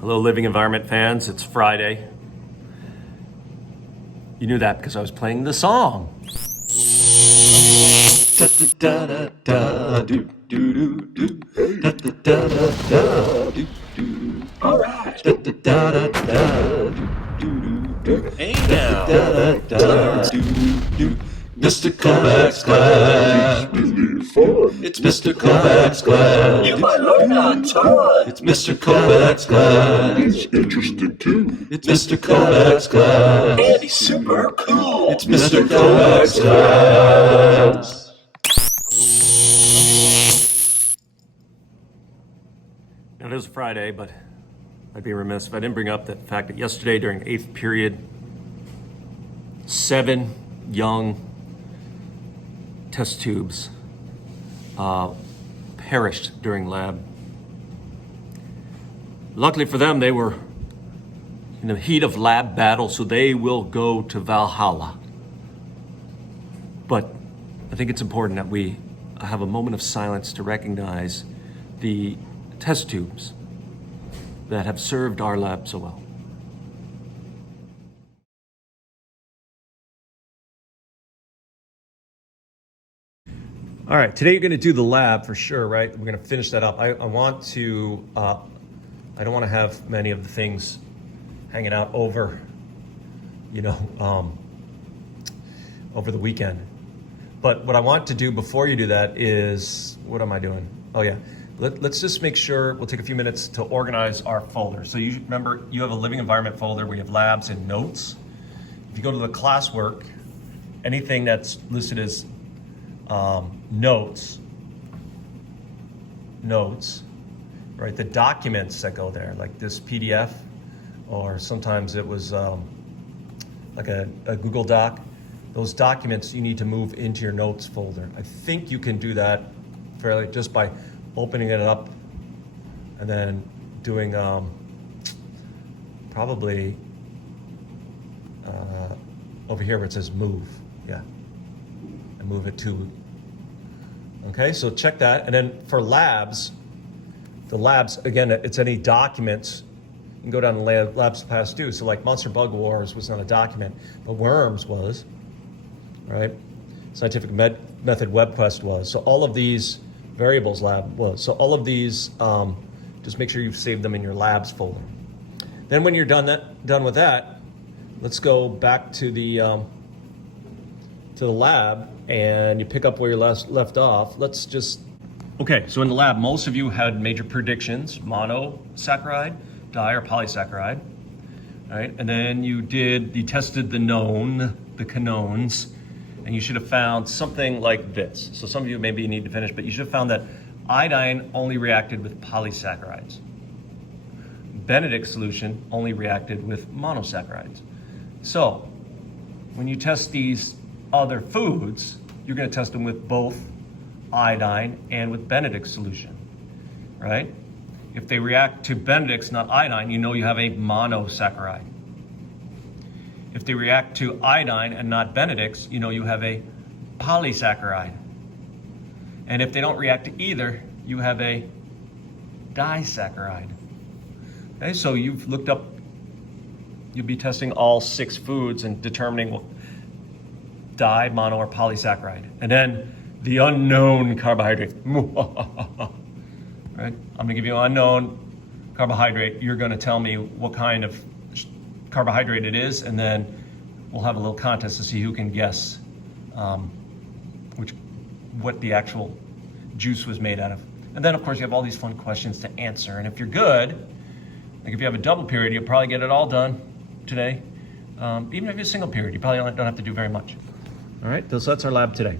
Hello, Living Environment fans. It's Friday. You knew that because I was playing the song. All right. Hey now. Mr. Kovacs class. It's Mr. Kovacs class. You might learn a ton. It's Mr. Kovacs class. He's interested too. It's Mr. Kovacs class. And he's super cool. It's Mr. Kovacs class. Now, it is Friday, but I'd be remiss if I didn't bring up the fact that yesterday during 8th period, 7 young test tubes perished during lab. Luckily for them, they were in the heat of lab battle, so they will go to Valhalla. But I think it's important that we have a moment of silence to recognize the test tubes that have served our lab so well. All right, today you're going to do the lab for sure, right? We're going to finish that up. I want to, I don't want to have many of the things hanging out over, over the weekend. But what I want to do before you do that is, what am I doing? Oh yeah, let's just make sure, we'll take a few minutes to organize our folder. So you remember, you have a living environment folder where you have labs and notes. If you go to the classwork, anything that's listed as notes, right? The documents that go there, like this PDF, or sometimes it was like a Google Doc. Those documents you need to move into your notes folder. I think you can do that fairly just by opening it up and then doing probably over here where it says move, yeah, and move it to. Okay, so check that. And then for labs, the labs, again, it's any documents. You can go down to labs past due. So like Monster Bug Wars was not a document, but Worms was, right? Scientific Method WebQuest was. So all of these variables lab was. So all of these, just make sure you've saved them in your labs folder. Then when you're done with that, let's go back to the lab, and you pick up where you left off. Let's just, okay, so in the lab, most of you had major predictions, monosaccharide, di or polysaccharide, right? And then you tested the canones, and you should have found something like this. So some of you maybe need to finish, but you should have found that iodine only reacted with polysaccharides. Benedict solution only reacted with monosaccharides. So when you test these other foods, you're going to test them with both iodine and with Benedict solution, right? If they react to Benedict's, not iodine, you know you have a monosaccharide. If they react to iodine and not Benedict's, you know you have a polysaccharide. And if they don't react to either, you have a disaccharide. Okay, so you've looked up, you'll be testing all 6 foods and determining what di, mono, or polysaccharide. And then the unknown carbohydrate. Right? I'm gonna give you an unknown carbohydrate. You're gonna tell me what kind of carbohydrate it is, and then we'll have a little contest to see who can guess what the actual juice was made out of. And then of course you have all these fun questions to answer. And if you're good, like if you have a double period, you'll probably get it all done today. Even if you have a single period, you probably don't have to do very much. All right, so that's our lab today.